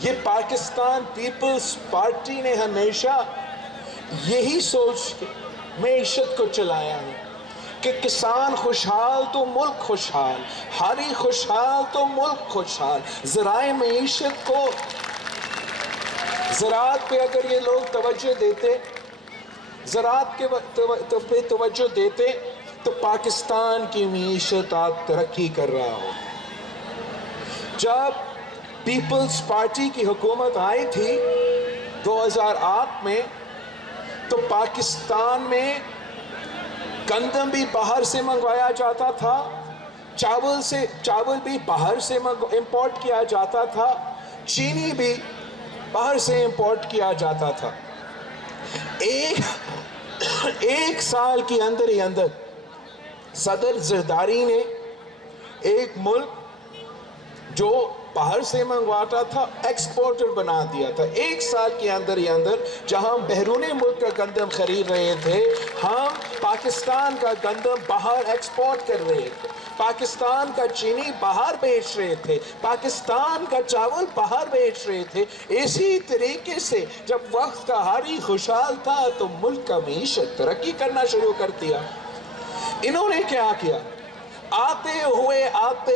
ये Pakistan peoples party ने हमेशा यही सोच के मईशत को चलाया है कि किसान खुशहाल तो मुल्क खुशहाल, हारी खुशहाल तो मुल्क खुशहाल। ज़राए मईशत को, ज़राअत पे अगर ये लोग तवज्जो देते, ज़राअत पे तवज्जो देते तो पाकिस्तान की मईशत आज तरक्की कर रहा हो। जब पीपल्स पार्टी की हुकूमत आई थी 2008 में, तो पाकिस्तान में गंदम भी बाहर से मंगवाया जाता था, चावल भी बाहर से इंपोर्ट किया जाता था, चीनी भी बाहर से इंपोर्ट किया जाता था। एक साल के अंदर ही अंदर सदर जरदारी ने एक मुल्क जो बाहर से मंगवाता था एक्सपोर्टर बना दिया था। एक साल के अंदर ही अंदर जहां बैरूनी मुल्क का गंदम खरीद रहे थे, हम पाकिस्तान का गंदम बाहर एक्सपोर्ट कर रहे थे, पाकिस्तान का चीनी बाहर बेच रहे थे, पाकिस्तान का चावल बाहर बेच रहे थे। इसी तरीके से जब वक्त का हारी खुशहाल था तो मुल्क का मईशत तरक्की करना शुरू कर दिया। इन्होंने क्या किया? आते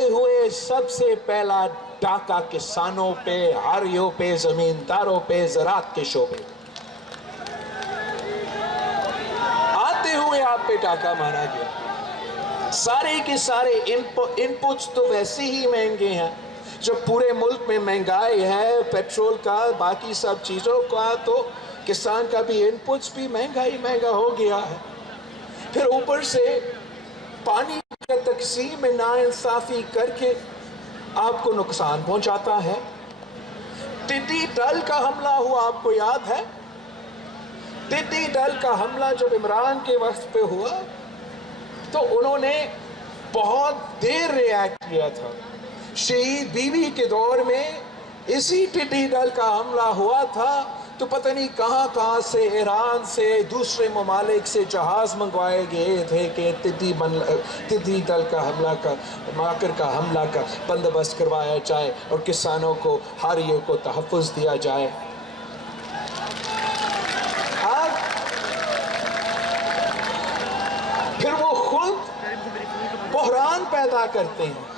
हुए सबसे पहला डाका किसानों पे, हारियों पे, जमींदारों पे, ज़राअत के शोबे। आते हुए आप पे डाका मारा गया। सारे के सारे इनपुट्स तो वैसे ही महंगे हैं, जो पूरे मुल्क में महंगाई है पेट्रोल का, बाकी सब चीज़ों का, तो किसान का भी इनपुट्स भी महंगा हो गया है। फिर ऊपर से पानी का तकसीम में नाइंसाफी करके आपको नुकसान पहुंचाता है। टिड्डी दल का हमला हुआ, आपको याद है? टिड्डी दल का हमला जब इमरान के वक्त पे हुआ तो उन्होंने बहुत देर रिएक्ट किया था। शहीद बीबी के दौर में इसी टिड्डी दल का हमला हुआ था, तो पता नहीं कहां से, ईरान से, दूसरे ममालिक से जहाज मंगवाए गए थे कि टिड्डी दल का हमला का, माकर का हमला का बंदोबस्त करवाया जाए और किसानों को, हारियों को तहफ़्फ़ुज़ दिया जाए। फिर वो खुद बहरान पैदा करते हैं।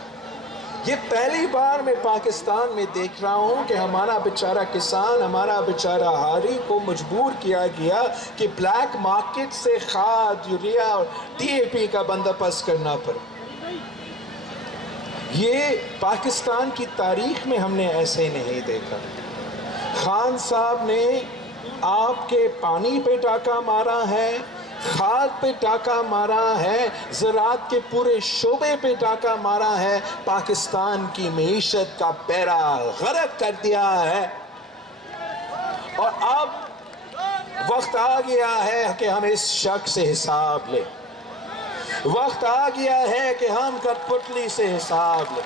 ये पहली बार मैं पाकिस्तान में देख रहा हूँ कि हमारा बेचारा किसान, हमारा बेचारा हारी को मजबूर किया गया कि ब्लैक मार्केट से खाद, यूरिया और DAP का बंदोबस्त करना पड़ा। ये पाकिस्तान की तारीख में हमने ऐसे नहीं देखा। खान साहब ने आपके पानी पे डाका मारा है, खाद पे डाका मारा है, ज़राअत के पूरे शोबे पे डाका मारा है, पाकिस्तान की मईशत का पैरा गरक कर दिया है। और अब वक्त आ गया है कि हम इस शख्स से हिसाब लें। वक्त आ गया है कि हम कठपुतली से हिसाब लें।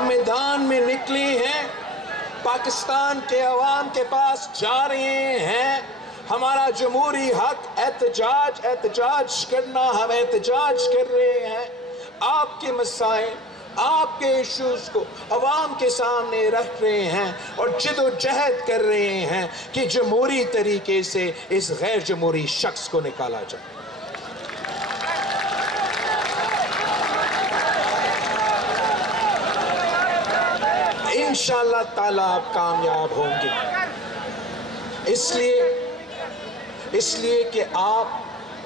मैदान में निकले हैं, पाकिस्तान के अवाम के पास जा रहे हैं। हमारा जमहूरी हक एहतजाज करना, हम एहतजाज कर रहे हैं। आपके मसाइल, आपके इश्यूज को अवाम के सामने रख रहे हैं और जिदोजहद कर रहे हैं कि जमहूरी तरीके से इस गैर जमहूरी शख्स को निकाला जाए। इंशाअल्लाह ताला आप कामयाब होंगे। इसलिए कि आप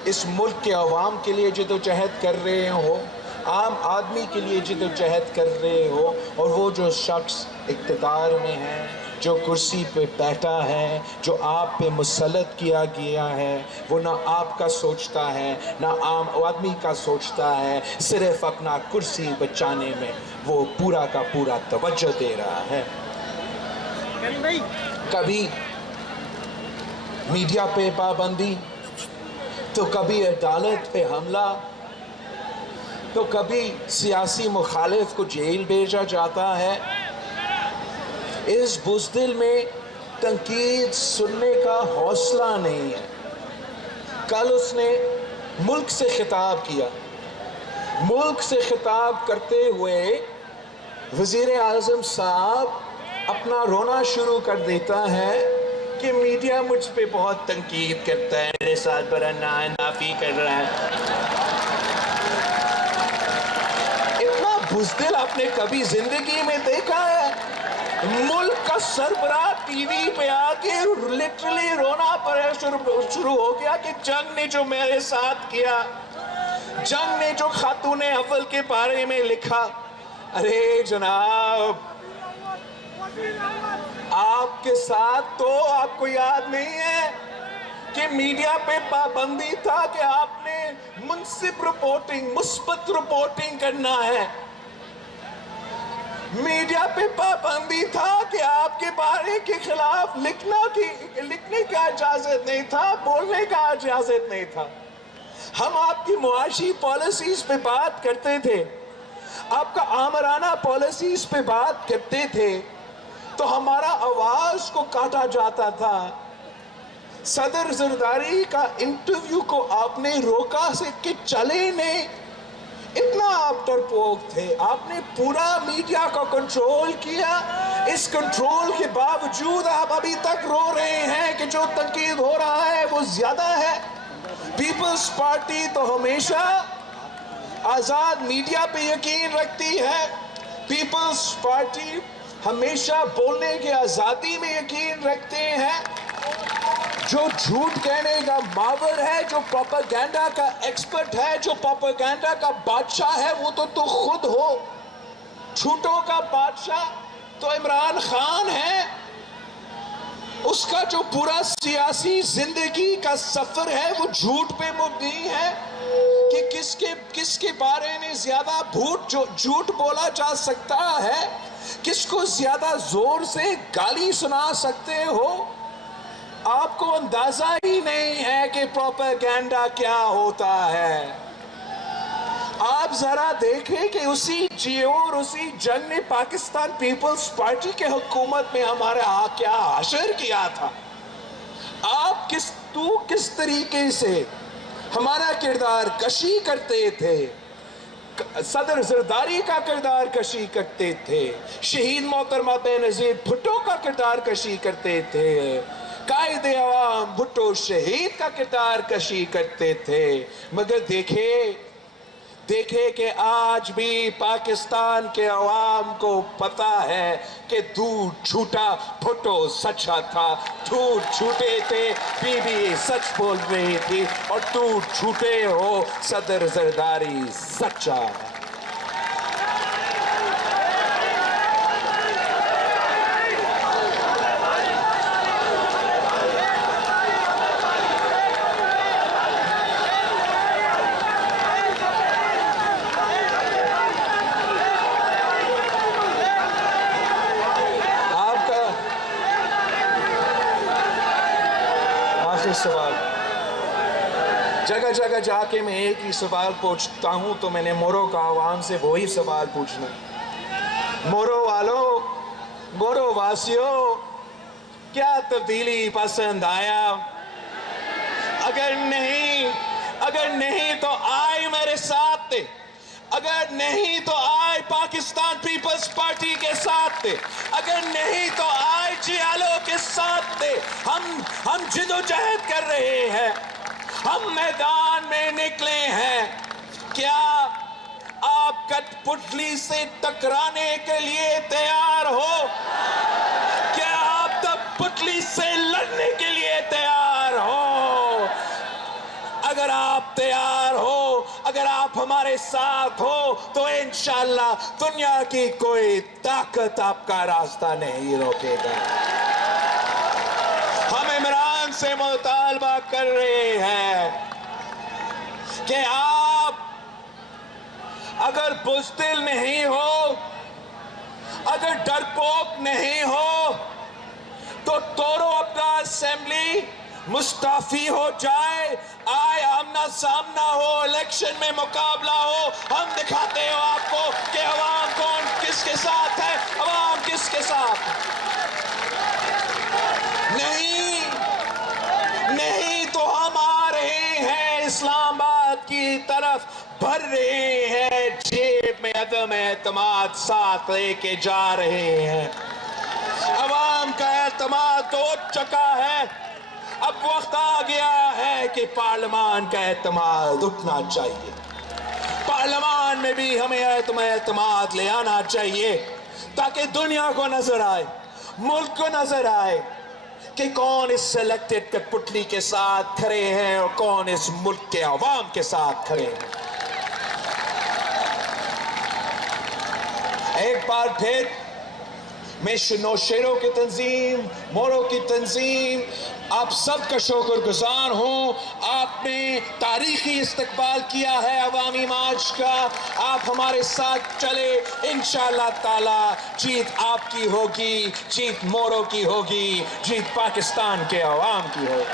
इस मुल्क के अवाम के लिए जिदोजहद कर रहे हो, आम आदमी के लिए जिदोजहद कर रहे हो, और वो जो शख्स इक़्तिदार में है, जो कुर्सी पे बैठा है, जो आप पे मुसल्लत किया गया है, वो ना आपका सोचता है ना आम आदमी का सोचता है, सिर्फ अपना कुर्सी बचाने में वो पूरा का पूरा तवज्जो दे रहा है। कभी मीडिया पे पाबंदी, तो कभी अदालत पे हमला, तो कभी सियासी मुखालिफ को जेल भेजा जाता है। इस बुज़दिल में तनकीद सुनने का हौसला नहीं है। कल उसने मुल्क से खिताब किया। मुल्क से खिताब करते हुए वजीर आज़म साहब अपना रोना शुरू कर देता है कि मीडिया मुझ पे बहुत तनकीद करता है, मेरे साथ बड़ा नाफी कर रहा है। इतना बुज़दिल आपने कभी जिंदगी में देखा है? मुल्क का सरबराह टीवी पे आके लिटरली रोना पर शुरू हो गया कि जंग ने जो मेरे साथ किया, जंग ने जो खातूने अव्वल के बारे में लिखा। अरे जनाब, आपके साथ तो आपको याद नहीं है कि मीडिया पे पाबंदी था कि आपने मुनसिफ रिपोर्टिंग, मुस्बत रिपोर्टिंग करना है। मीडिया पे पाबंदी था कि आपके बारे के खिलाफ लिखने का इजाजत नहीं था, बोलने का इजाजत नहीं था। हम आपकी मुआशी पॉलिसीज पे बात करते थे, आपका आमराना पॉलिसीज पे बात करते थे, तो हमारा आवाज को काटा जाता था। सदर जरदारी का इंटरव्यू को आपने रोका से कि चले नहीं। इतना आप डरपोक थे, आपने पूरा मीडिया को कंट्रोल किया। इस कंट्रोल के बावजूद आप अभी तक रो रहे हैं कि जो तनकीद हो रहा है वो ज्यादा है। पीपल्स पार्टी तो हमेशा आजाद मीडिया पे यकीन रखती है। पीपल्स पार्टी हमेशा बोलने की आजादी में यकीन रखते हैं। जो झूठ कहने का मावर है, जो प्रोपेगेंडा का एक्सपर्ट है, जो प्रोपेगेंडा का बादशाह है, वो तो खुद हो। झूठों का बादशाह तो इमरान खान है। उसका जो पूरा सियासी जिंदगी का सफर है वो झूठ पे मुबनी है कि किसके बारे में ज्यादा झूठ बोला जा सकता है, किसको ज्यादा जोर से गाली सुना सकते हो। आपको अंदाजा ही नहीं है कि प्रोपेगेंडा क्या होता है। आप जरा देखें कि उसी जियो और उसी जंग ने पाकिस्तान पीपल्स पार्टी के हुकूमत में हमारा क्या हाशर किया था। आप किस तरीके से हमारा किरदार कशी करते थे, सदर जरदारी का किरदार कशी करते थे, शहीद मोहतरमा बेनजीर भुट्टो का किरदार कशी करते थे, कायदे अवाम भुट्टो शहीद का किरदार कशी करते थे। मगर देखे कि आज भी पाकिस्तान के अवाम को पता है कि दूध झूठा, भुट्टो सच्चा था। दूध झूठे थे, बीबी सच बोल रही थी, और दूध झूठे हो, सदर जरदारी सच्चा। सवाल जगह जगह जाके मैं एक ही सवाल पूछता हूं, तो मैंने मोरो का आवाम से वही सवाल पूछना। मोरो वालों, मोरो वासियों, क्या तब्दीली पसंद आया? अगर नहीं तो आए मेरे साथ, अगर नहीं तो आए पाकिस्तान पीपल्स पार्टी के साथ, अगर नहीं तो आए जियालो के साथ। हम जिदोजहद कर रहे हैं, हम मैदान में निकले हैं। क्या आप कठपुतली से टकराने के लिए तैयार हो? क्या आप कठपुतली से लड़ने के लिए तैयार हो? अगर आप तैयार हो, अगर आप हमारे साथ हो, तो इंशाअल्लाह दुनिया की कोई ताकत आपका रास्ता नहीं रोकेगा। हम इमरान से मुतालबा कर रहे हैं कि आप अगर बुज़दिल नहीं हो, अगर डरपोक नहीं हो, तो तोड़ो अपना असेंबली, मुस्ताफी हो जाए, आए आमना सामना हो, इलेक्शन में मुकाबला हो। हम दिखाते हो आपको कि अवाम कौन किसके साथ है, अवाम किसके साथ। नहीं तो हम आ रहे हैं इस्लामाबाद इत्तेहाद की तरफ भर रहे हैं, जेब में अदम एतमाद साथ लेके जा रहे हैं। अवाम का एतमाद तो उठ चुका है, अब वक्त आ गया है कि पार्लियामान का एतमाद उठना चाहिए। पार्लियामान में भी हमें एतमाद ले आना चाहिए ताकि दुनिया को नजर आए, मुल्क को नजर आए कि कौन इस सिलेक्टेड कठपुतली के साथ खड़े हैं और कौन इस मुल्क के अवाम के साथ खड़े हैं। एक बार फिर मैं नौशेरों की तंजीम, मोरों की तंजीम, आप सबका शुक्रगुजार हूँ। आपने तारीखी इस्तकबाल किया है अवामी मार्च का, आप हमारे साथ चले, इंशाअल्लाह ताला जीत आपकी होगी, जीत मोरों की होगी, जीत पाकिस्तान के अवाम की होगी।